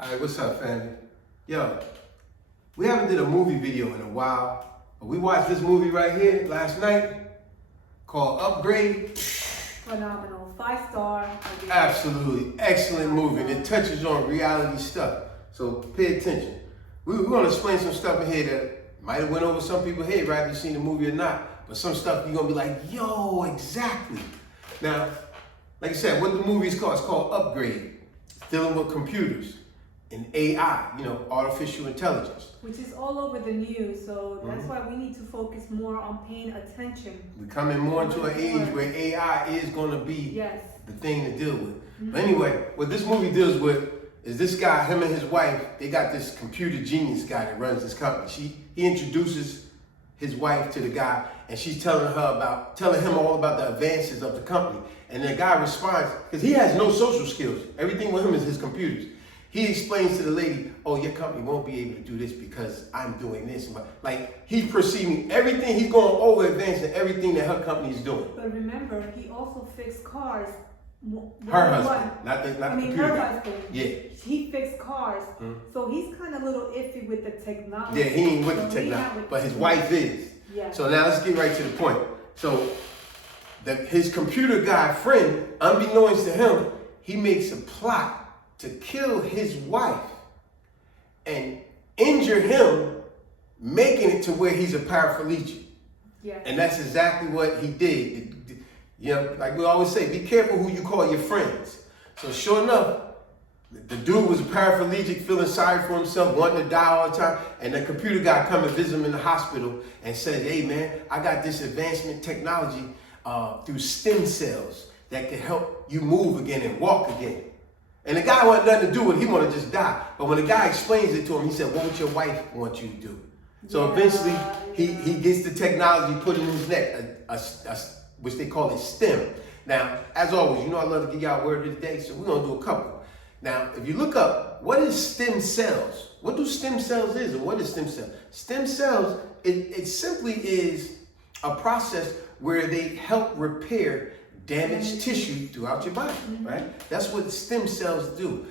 All right, what's up, family? Yo, we haven't did a movie video in a while, but we watched this movie right here last night called Upgrade. Phenomenal. 5-star. Absolutely excellent movie, and it touches on reality stuff. So pay attention. We're gonna explain some stuff in here that might have went over some people's head, right? If you've seen the movie or not, but some stuff you're gonna be like, yo, exactly. Now, like I said, what the movie is called? It's called Upgrade. It's dealing with computers and AI, artificial intelligence. Which is all over the news, so that's why we need to focus more on paying attention. We're coming more into an age where AI is going to be the thing to deal with. But anyway, what this movie deals with is this guy, him and his wife, they got this computer genius guy that runs this company. He introduces his wife to the guy, and she's telling him all about the advances of the company. And the guy responds, because he has no social skills. Everything with him is his computers. He explains to the lady, oh, your company won't be able to do this because I'm doing this. Like, he's perceiving everything, he's going over advancing everything that her company is doing. But remember, he also fixed cars. Her husband, not the computer her guy. husband. Yeah. He fixed cars. So he's kind of a little iffy with the technology. Yeah, he ain't with the technology, but his wife is. Yeah. So now let's get right to the point. So his computer guy friend, unbeknownst to him, he makes a plot to kill his wife and injure him, making it to where he's a paraplegic. Yeah. And that's exactly what he did. Like we always say, be careful who you call your friends. So sure enough, the dude was a paraplegic, feeling sorry for himself, wanting to die all the time. And the computer guy come and visit him in the hospital and says, hey man, I got this advancement technology through stem cells that can help you move again and walk again. And the guy wanted nothing to do with it. He wanted to just die. But when the guy explains it to him, he said, what would your wife want you to do? So eventually, he gets the technology put in his neck, which they call a stem. Now, as always, I love to give y'all a word of the day, so we're going to do a couple. Now, if you look up, what is stem cells? What do stem cells is, and what is stem cells? Stem cells, it simply is a process where they help repair damaged tissue throughout your body, right? That's what stem cells do.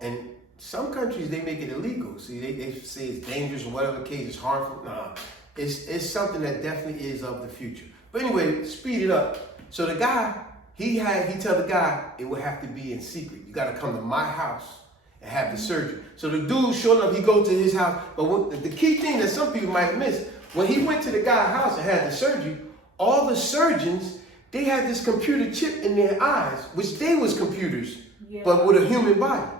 And some countries, they make it illegal. See, they say it's dangerous or whatever case, it's harmful. Nah, it's something that definitely is of the future. But anyway, speed it up. So the guy, he tell the guy, it would have to be in secret. You got to come to my house and have the surgery. So the dude, sure enough, he goes to his house. But the key thing that some people might miss, when he went to the guy's house and had the surgery, all the surgeons, they had this computer chip in their eyes, which they was computers, but with a human body.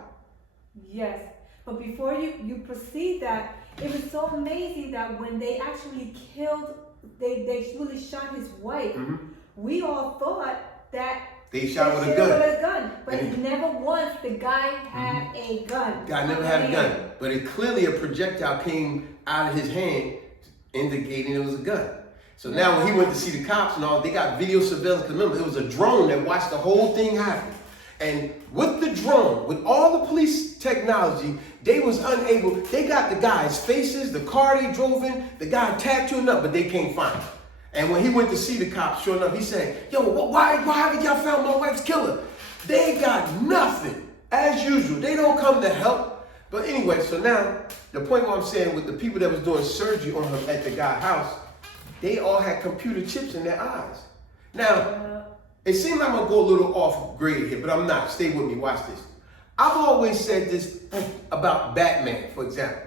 Yes, but before you proceed that, it was so amazing that when they actually killed, they really shot his wife, we all thought that they shot with a gun. But never once the guy had a gun. Guy never had a gun, but it clearly a projectile came out of his hand indicating it was a gun. So now when he went to see the cops and all, they got video surveillance. Because remember, it was a drone that watched the whole thing happen. And with the drone, with all the police technology, they was unable, they got the guy's faces, the car they drove in, the guy tattooed up, but they can't find him. And when he went to see the cops, sure enough, he said, yo, why haven't y'all found my wife's killer? They got nothing, as usual. They don't come to help. But anyway, so now, the point what I'm saying with the people that was doing surgery on him at the guy's house, they all had computer chips in their eyes. Now, it seems like I'm going to go a little off grade here, but I'm not. Stay with me. Watch this. I've always said this about Batman, for example.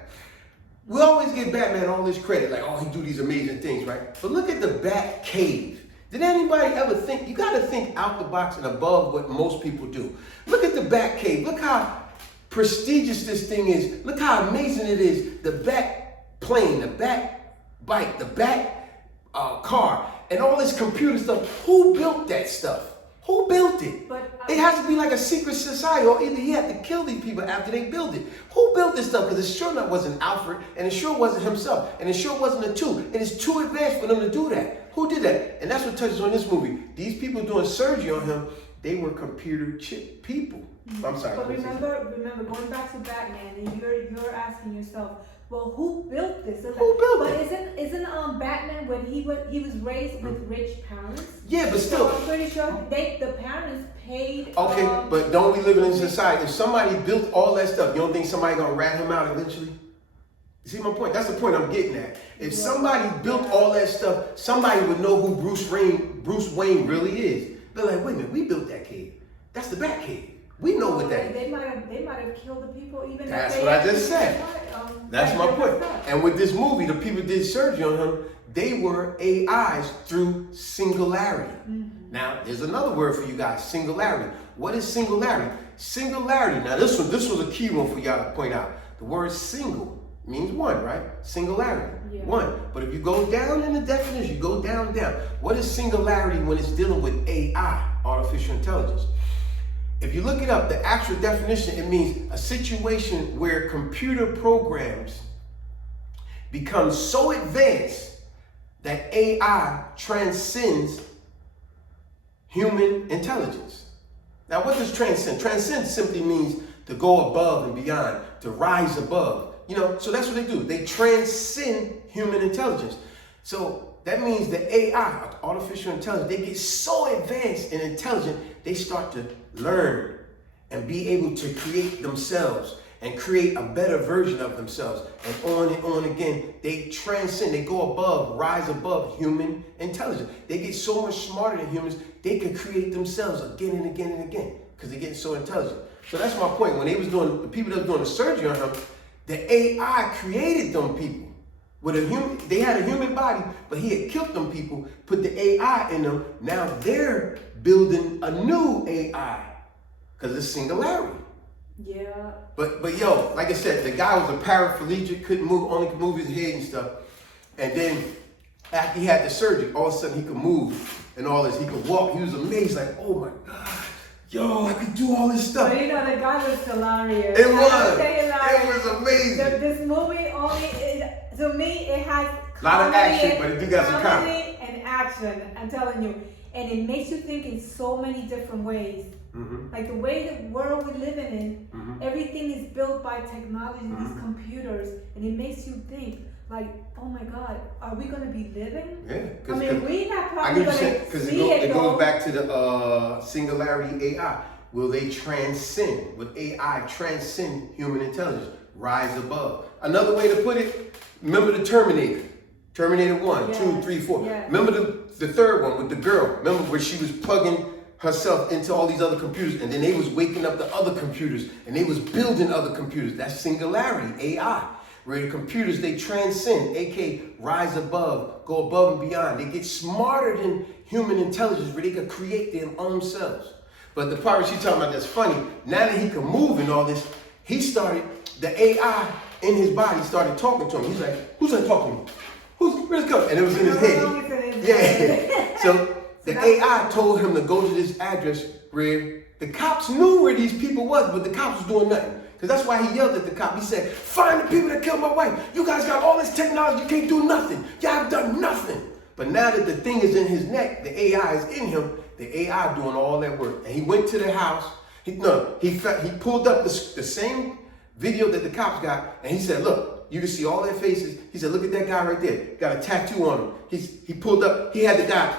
We always give Batman all this credit, like, oh, he do these amazing things, right? But look at the Bat Cave. Did anybody ever think, you got to think out the box and above what most people do. Look at the Bat Cave. Look how prestigious this thing is. Look how amazing it is. The Bat plane, the Bat bike, the Bat car, and all this computer stuff. Who built that stuff? Who built it? It has to be like a secret society, or either he had to kill these people after they built it. Who built this stuff? Because it sure not wasn't Alfred, and it sure wasn't himself, and it sure wasn't a two. And it's too advanced for them to do that. Who did that? And that's what touches on this movie. These people doing surgery on him, they were computer chip people. I'm sorry. But remember, going back to Batman, and you're asking yourself, well, who built this? Who built but it? Isn't Batman when he was raised with rich parents? Yeah, but still. So I'm pretty sure the parents paid. Okay, but don't we live in a society? If somebody built all that stuff, you don't think somebody gonna rat him out eventually? You see my point? That's the point I'm getting at. If somebody built all that stuff, somebody would know who Bruce Wayne really is. They're like, wait a minute, we built that cave. That's the Batcave. We know what that is. They might have killed the people even. That's what I just said. That's my point. And with this movie, the people that did surgery on him, they were AIs through singularity. Mm-hmm. Now, there's another word for you guys, singularity. What is singularity? Singularity. Now, this was a key one for y'all to point out. The word single means one, right? Singularity, one. But if you go down in the definition, you go down. What is singularity when it's dealing with AI, artificial intelligence? If you look it up, the actual definition, it means a situation where computer programs become so advanced that AI transcends human intelligence. Now, what does transcend? Transcend simply means to go above and beyond, to rise above. So that's what they do. They transcend human intelligence. So that means the AI, artificial intelligence, they get so advanced and intelligent, they start to learn and be able to create themselves and create a better version of themselves. And on again, they transcend, they go above, rise above human intelligence. They get so much smarter than humans, they could create themselves again and again and again because they're getting so intelligent. So that's my point. When the people that were doing the surgery on him, the AI created them people. They had a human body, but he had killed them people, put the AI in them. Now they're building a new AI because it's singularity. Yeah. But yo, like I said, the guy was a paraplegic, only could move his head and stuff. And then after he had the surgery, all of a sudden he could move and all this. He could walk. He was amazed, like, oh my God, yo, I could do all this stuff. But the guy was hilarious. It was. It was amazing. This movie to me, it has a lot of action, but it do got some comedy and action. I'm telling you, and it makes you think in so many different ways. Mm-hmm. Like the way the world we're living in, everything is built by technology, these computers, and it makes you think, like, oh my God, are we gonna be living? Yeah. I mean, we're not probably gonna see because it goes back to the singularity AI. Will they transcend? Will AI transcend human intelligence? Rise above. Another way to put it, remember the Terminator. Terminator 1, 2, 3, 4. Yes. Remember the third one with the girl. Remember where she was plugging herself into all these other computers, and then they was waking up the other computers, and they was building other computers. That's singularity, AI. Where the computers, they transcend, aka rise above, go above and beyond. They get smarter than human intelligence, where they can create their own selves. But the part she's talking about that's funny, now that he can move and all this, the AI in his body started talking to him. He's like, who's that talking to me? Where's it coming? And it was in his head. Yeah. So the AI told him to go to this address where the cops knew where these people was, but the cops was doing nothing. Because that's why he yelled at the cop. He said, find the people that killed my wife. You guys got all this technology, you can't do nothing. Y'all have done nothing. But now that the thing is in his neck, the AI is in him, the AI doing all that work. And he went to the house. He pulled up the same video that the cops got, and he said, look, you can see all their faces. He said, look at that guy right there. Got a tattoo on him. He pulled up, he had the guy,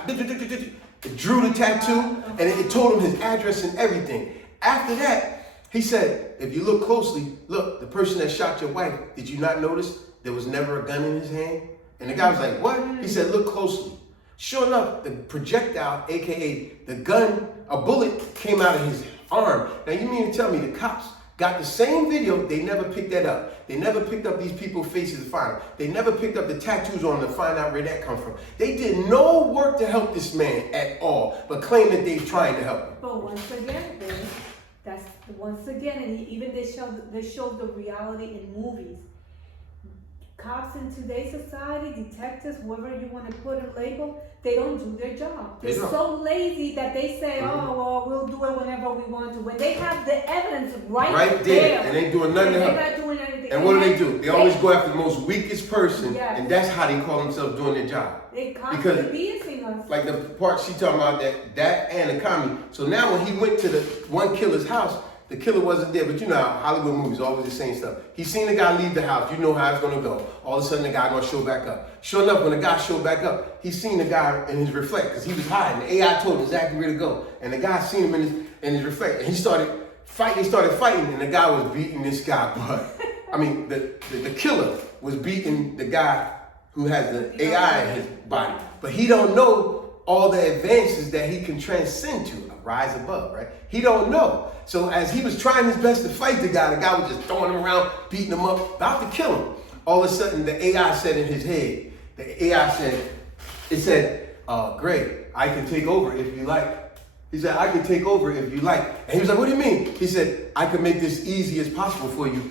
drew the tattoo, and it told him his address and everything. After that, he said, if you look closely, look, the person that shot your wife, did you not notice there was never a gun in his hand? And the guy was like, what? He said, look closely. Sure enough, the projectile, aka the gun, a bullet came out of his arm. Now you mean to tell me the cops got the same video, they never picked that up. They never picked up these people's faces to find them. They never picked up the tattoos on them to find out where that come from. They did no work to help this man at all, but claim that they're trying to help him. But once again, and they showed the reality in movies. Cops in today's society, detectives, whoever you want to put a label, they don't do their job. They're so lazy that they say, oh, well, we'll do it whenever we want to. When they have the evidence right there. And they doing nothing to help. They're not doing anything. And what do? They always go after the most weakest person, and that's how they call themselves doing their job. They constantly abusing us. Like the part she talking about, that and the commie. So now when he went to the one killer's house, The killer wasn't there, but you know how Hollywood movies always the same stuff. He seen the guy leave the house. You know how it's gonna go. All of a sudden, the guy gonna show back up. Sure enough, when the guy showed back up, he seen the guy in his reflect because he was hiding. The AI told him exactly where to go, and the guy seen him in his reflect, and he started fighting, and the guy was beating this guy butt. I mean, the killer was beating the guy who has the AI in his body, but he don't know all the advances that he can transcend to, rise above, right? He don't know. So as he was trying his best to fight the guy was just throwing him around, beating him up, about to kill him. All of a sudden, the AI said in his head, it said, Greg, I can take over if you like. He said, I can take over if you like. And he was like, what do you mean? He said, I can make this easy as possible for you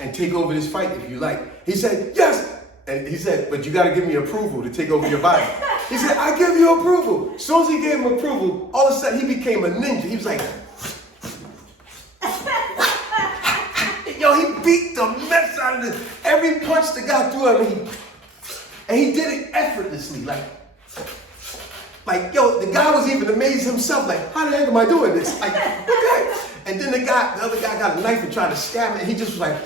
and take over this fight if you like. He said, yes. And he said, but you got to give me approval to take over your body. He said, I give you approval. As soon as he gave him approval, all of a sudden he became a ninja. He was like, yo, he beat the mess out of this. Every punch the guy threw at him, and he did it effortlessly. Like, yo, the guy was even amazed himself. Like, how the heck am I doing this? Like, okay. And then the other guy got a knife and tried to stab him, and he just was like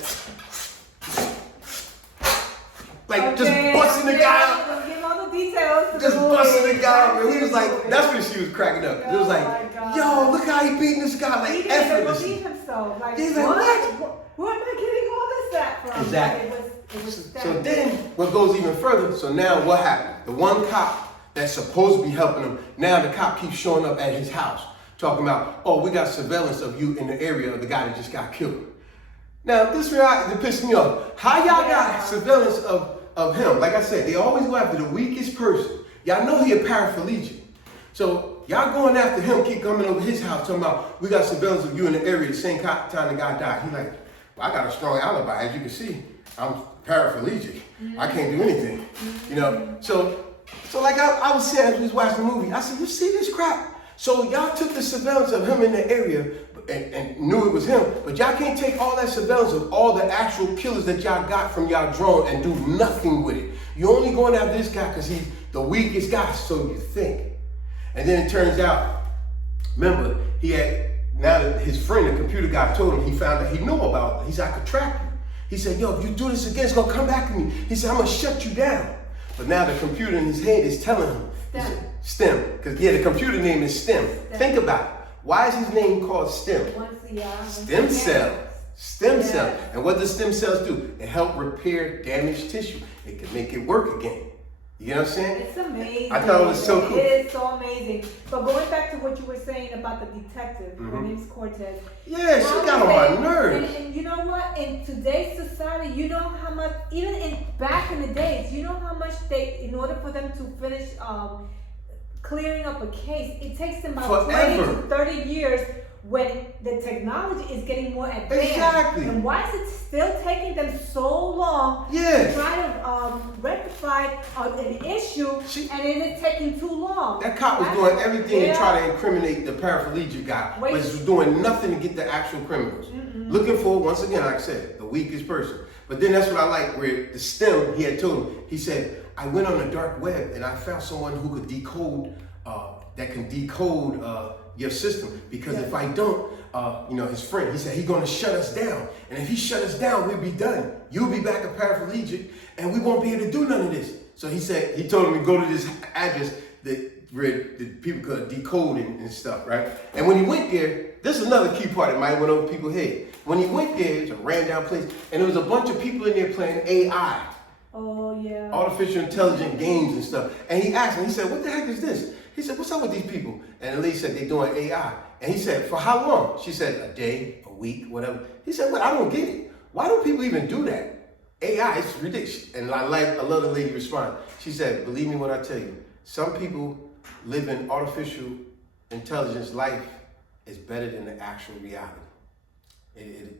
just busting the guy up. Give all the details. Just busting the guy up. He was like, that's when she was cracking up. It was like, yo, look how he beating this guy like effortlessly. He didn't believe himself. Like, he's like, what? Where am I getting all this at from? Exactly. It was so then, what goes even further, so now what happened? The one cop that's supposed to be helping him, now the cop keeps showing up at his house, talking about, oh, we got surveillance of you in the area of the guy that just got killed. Now, this reality pissed me off. How y'all got surveillance of him? Like I said, they always go after the weakest person. Y'all know he a paraplegic. So y'all going after him, keep coming over his house, talking about, we got surveillance of you in the area the same time the guy died. He like, well, I got a strong alibi. As you can see, I'm paraplegic. I can't do anything. You know, so like I was saying as we was watching the movie, I said, you see this crap? So y'all took the surveillance of him in the area and knew it was him, but y'all can't take all that surveillance of all the actual killers that y'all got from y'all drone and do nothing with it. You're only going after this guy because he's the weakest guy, so you think. And then it turns out, remember, now that his friend, the computer guy, told him, he found out he knew about it. He said, I could track you. He said, yo, if you do this again, it's gonna come back to me. He said, I'm gonna shut you down. But now the computer in his head is telling him, STEM, because the computer name is STEM. Think about it. Why is his name called STEM? Stem cell. Stem cell. And what does stem cells do? It help repair damaged tissue. It can make it work again. You know what I'm saying? It's amazing. I thought it was so cool. It is so amazing. But going back to what you were saying about the detective, her name's Cortez. Yeah, she got on my nerves. And you know what? In today's society, you know how much, even back in the days, you know how much in order for them to finish clearing up a case, it takes them about 20 to 30 years when the technology is getting more advanced. Exactly. And why is it still taking them so long to try to rectify an issue, and it is taking too long? That cop was doing everything to try to incriminate the paraplegic guy, but was doing nothing to get the actual criminals. Looking for, once again, like I said, the weakest person. But then that's what I like, where the STEM, he had told him, he said, I went on the dark web and I found someone who could decode, your system, because if I don't, his friend, he said, he's gonna shut us down. And if he shut us down, we'll be done. You'll be back a paraplegic and we won't be able to do none of this. So he said, he told him to go to this address where the people could decode and stuff, right? And when he went there, this is another key part that might went over people's head. When he went there, it's a ran down place, and there was a bunch of people in there playing AI. Oh, yeah. Artificial intelligent games and stuff. And he asked me, he said, what the heck is this? He said, what's up with these people? And the lady said, they're doing AI. And he said, for how long? She said, a day, a week, whatever. He said, well, I don't get it. Why do people even do that? AI, it's ridiculous. And I love the lady respond. She said, believe me when I tell you, some people live in artificial intelligence life is better than the actual reality.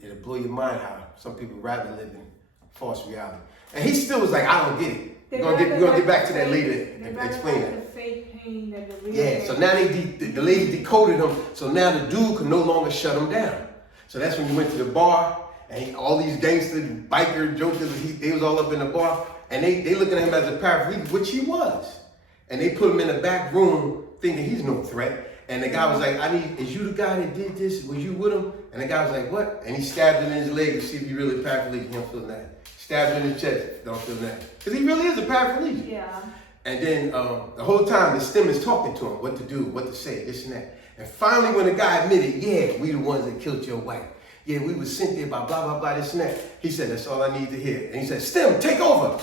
It'll blow your mind how some people rather live in false reality. And he still was like, I don't get it. We're gonna get back to that later and explain that. The fake pain than the real Yeah, so now the lady decoded him, so now the dude could no longer shut him down. So that's when he went to the bar, and all these gangsters, biker jokers, they was all up in the bar, and they looking at him as a paraplegic, which he was. And they put him in the back room thinking he's no threat. And the guy was like, is you the guy that did this? Was you with him? And the guy was like, what? And he stabbed it in his leg to see if he really paraplegic. He don't feel nothing. Stabbed it in his chest. Don't feel nothing. Because he really is a paraplegic. Yeah. And then the whole time the STEM is talking to him, what to do, what to say, this and that. And finally when the guy admitted, yeah, we the ones that killed your wife. Yeah, we were sent there by blah, blah, blah, this and that. He said, that's all I need to hear. And he said, STEM, take over.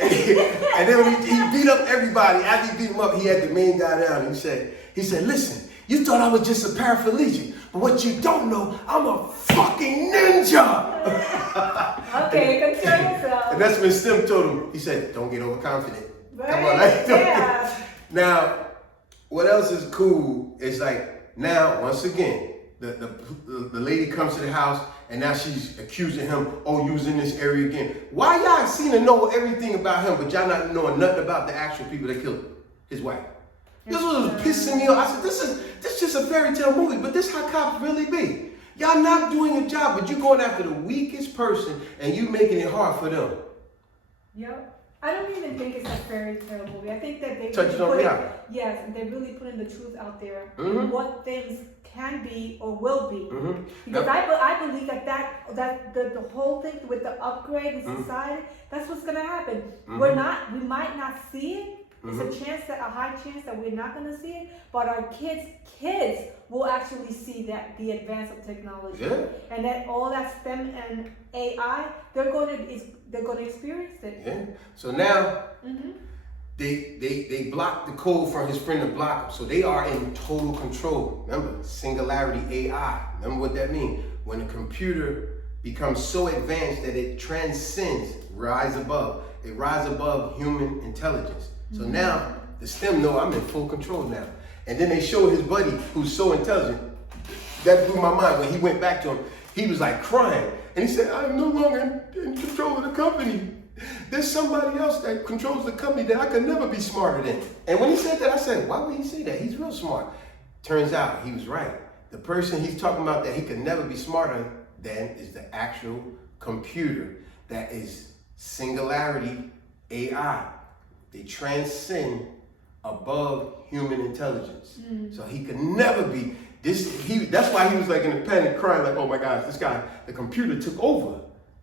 And then when he beat up everybody, after he beat him up, he had the main guy down. And he said, listen, you thought I was just a paraplegic, but what you don't know, I'm a fucking ninja. Okay, control yourself. And that's when STEM told him, he said, don't get overconfident. Right? Come on, like, Yeah. Now, what else is cool is like, now, once again, the lady comes to the house and now she's accusing him, oh, you was in this area again. Why y'all seem to know everything about him, but y'all not knowing nothing about the actual people that killed his wife? This was pissing me off. I said, this is just a fairy tale movie, but this how cops really be. Y'all not doing your job, but you going after the weakest person and you making it hard for them. Yep. I don't even think it's a fairy tale movie. I think that they Touching on reality. Yes, and they're really putting the truth out there. Mhm. What things can be or will be. Mm-hmm. Because I believe that the whole thing with the upgrade in society, that's what's gonna happen. Mm-hmm. We might not see it. It's a high chance that we're not gonna see it, but our kids will actually see that the advance of technology. Yeah. And that all that STEM and AI, they're gonna experience it. Yeah. So now they blocked the code for his friend to block him. So they are in total control. Remember, singularity AI. Remember what that means? When a computer becomes so advanced that it transcends, it rises above human intelligence. So now the STEM know I'm in full control now. And then they showed his buddy who's so intelligent. That blew my mind. When he went back to him, he was like crying. And he said, I'm no longer in control of the company. There's somebody else that controls the company that I could never be smarter than. And when he said that, I said, why would he say that? He's real smart. Turns out he was right. The person he's talking about that he could never be smarter than is the actual computer that is singularity AI. They transcend above human intelligence. So he could never be that's why he was like in a panic crying like, oh my gosh, this guy, the computer took over.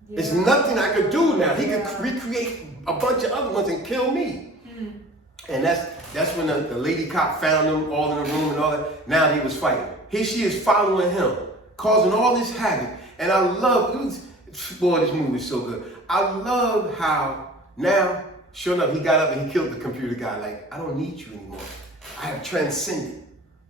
Yeah. There's nothing I could do now. He could recreate a bunch of other ones and kill me. And that's when the lady cop found them all in the room and all that. Now they was fighting. Here she is following him, causing all this havoc. And I love, boy, this movie is so good. I love how now, sure enough, he got up and he killed the computer guy. Like, I don't need you anymore. I have transcended.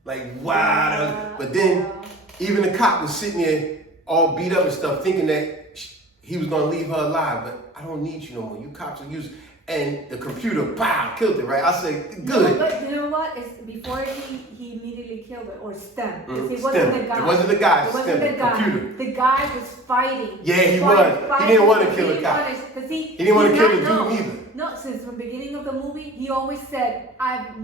Like, wow. But then, even the cop was sitting there all beat up and stuff, thinking that he was gonna leave her alive. But I don't need you no more. You cops are used. And the computer, pow, killed it, right? I say, good. No, but you know what? It's before he immediately killed her, or STEM. It wasn't STEM. the guy. It wasn't the guy. It wasn't STEM, the guy. computer. The guy was fighting. Yeah, he was. He didn't want to kill the cop. He didn't want to kill the dude either. No, since the beginning of the movie, he always said, I've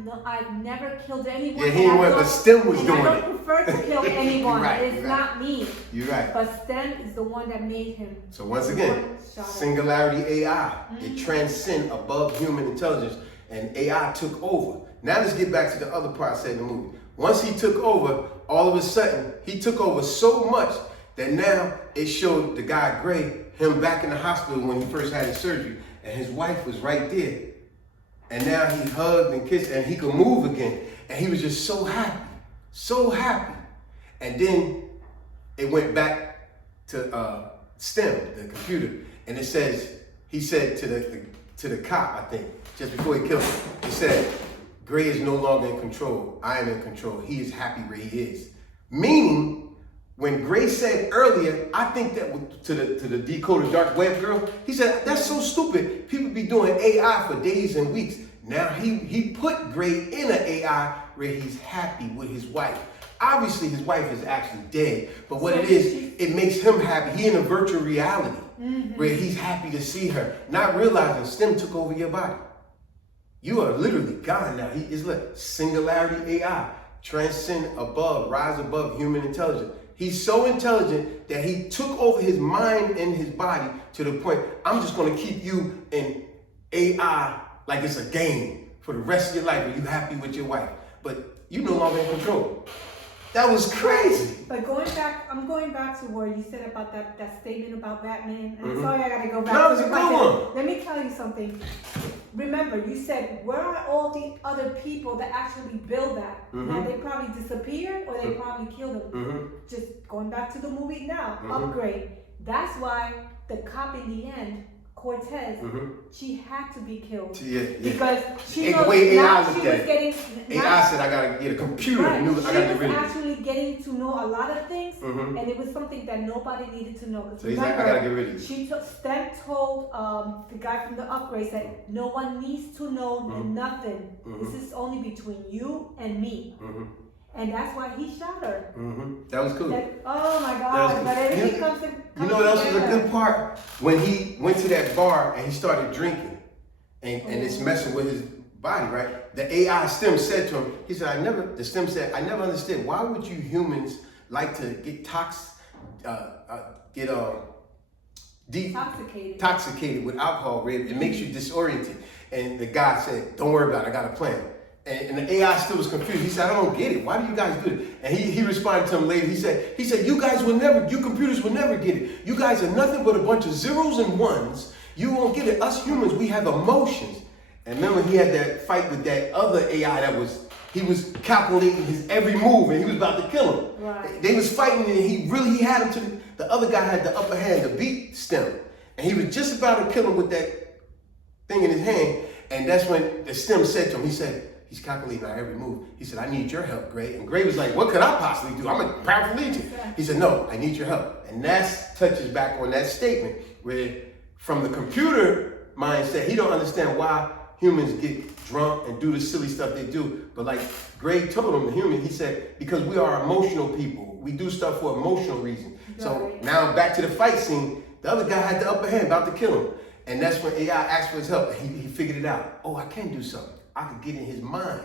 never killed anyone. Yeah, he didn't want, but STEM was doing it. I don't prefer to kill anyone. Right, It's not me. You're right. But STEM is the one that made him. So once again, singularity AI. It transcends above human intelligence, and AI took over. Now let's get back to the other part I said in the movie. Once he took over, all of a sudden, he took over so much that now it showed the guy Gray, him back in the hospital when he first had his surgery, and his wife was right there. And now he hugged and kissed and he could move again. And he was just so happy, so happy. And then it went back to STEM, the computer. And it says, he said to the cop, I think, just before he killed him, he said, Gray is no longer in control. I am in control. He is happy where he is. Meaning, when Gray said earlier, I think that to the Decoded Dark Web girl, he said, that's so stupid. People be doing AI for days and weeks. Now he put Gray in an AI where he's happy with his wife. Obviously his wife is actually dead, but what it is, it makes him happy. He in a virtual reality where he's happy to see her, not realizing STEM took over your body. You are literally gone now. He is like singularity AI, transcend above, rise above human intelligence. He's so intelligent that he took over his mind and his body to the point, I'm just gonna keep you in AI like it's a game for the rest of your life. Are you happy with your wife? But you no longer in control. That was crazy. But I'm going back to where you said about that statement about Batman. I'm Mhm. sorry, I gotta go back. No, to it's a the good question. one. Let me tell you something. Remember, you said, where are all the other people that actually build that? Mhm. Now, they probably disappeared or they probably killed them. Mm-hmm. Just going back to the movie now, Mhm. Upgrade. That's why the cop in the end, Cortez, Mm-hmm. she had to be killed. Yeah. Because she Hey, the knows way AI now looked she at was it. getting. AI said I gotta get a computer. Right. I She gotta get was rid of it. actually getting to know a lot of things, Mhm. and it was something that nobody needed to know. 'Cause So he's like, I remember, gotta get rid of you. Stem told the guy from the Upgrade said, no one needs to know Mhm. nothing. Mhm. This is only between you and me. Mm-hmm. And that's why he shot her. Mm-hmm. That was cool. Oh my That God! was But cool. everything You- comes in. You know what else was a good part? When he went to that bar and he started drinking and it's messing with his body, right? The AI stem said to him, he said, the stem said, I never understood, why would you humans like to get intoxicated with alcohol, Red? It makes you disoriented. And the guy said, don't worry about it, I got a plan. And the AI still was confused. He said, I don't get it. Why do you guys do it? And he responded to him later. He said, you computers will never get it. You guys are nothing but a bunch of zeros and ones. You won't get it. Us humans, we have emotions. And remember, he had that fight with that other AI he was calculating his every move and he was about to kill him. Right. They was fighting and he had him to the other guy had the upper hand, the beat stem. And he was just about to kill him with that thing in his hand. And that's when the stem said to him, he said, he's calculating our every move. He said, I need your help, Gray. And Gray was like, what could I possibly do? I'm a paraplegic. He said, no, I need your help. And that touches back on that statement where from the computer mindset, he don't understand why humans get drunk and do the silly stuff they do. But like Gray told him, the human, he said, because we are emotional people. We do stuff for emotional reasons. So now back to the fight scene, the other guy had the upper hand, about to kill him. And that's when AI asked for his help. He figured it out. Oh, I can do something. I could get in his mind.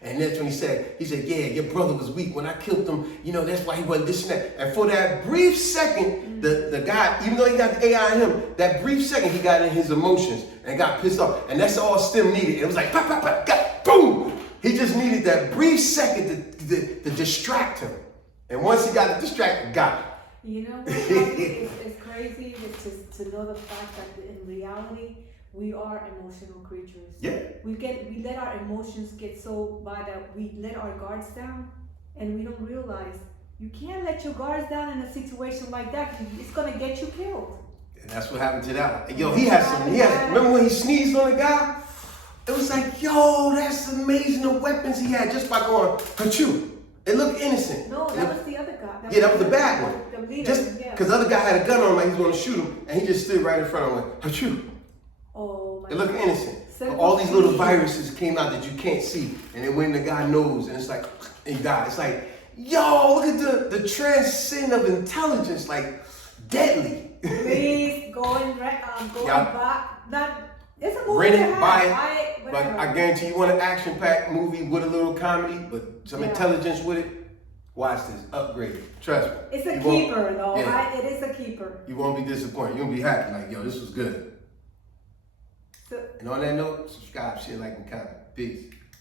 And that's when he said, yeah, your brother was weak. When I killed him, that's why he wasn't this and that. And for that brief second, the guy, even though he got the AI in him, that brief second he got in his emotions and got pissed off. And that's all Stem needed. It was like, pop, pop, pop, boom. He just needed that brief second to distract him. And once he got it distracted, got it. You know what? It's crazy to know the fact that in reality, we are emotional creatures. Yeah. We let our emotions get so bad that we let our guards down, and we don't realize you can't let your guards down in a situation like that. It's gonna get you killed. And that's what happened to that one. Yo, remember when he sneezed on the guy? It was like, yo, that's amazing the weapons he had just by going, achoo. It looked innocent. No, that was the other guy. That was the bad one. The leader, just because the other guy had a gun on him, like he was going to shoot him, and he just stood right in front of him, like, achoo. Oh my It looked God. innocent. But all these little viruses came out that you can't see, and it went in the guy's nose, and it's like, and he died. It's like, yo, look at the transcend of intelligence, like deadly. Please going back. It's a movie. Rent to it, have. buy it. Buy But I guarantee you want an action-packed movie with a little comedy, but some intelligence with it. Watch this, Upgrade. Trust me. It's a keeper, though. Yeah. It is a keeper. You won't be disappointed. You'll be happy. Like, yo, this was good. So, And on that note, subscribe, share, like, and comment. Peace.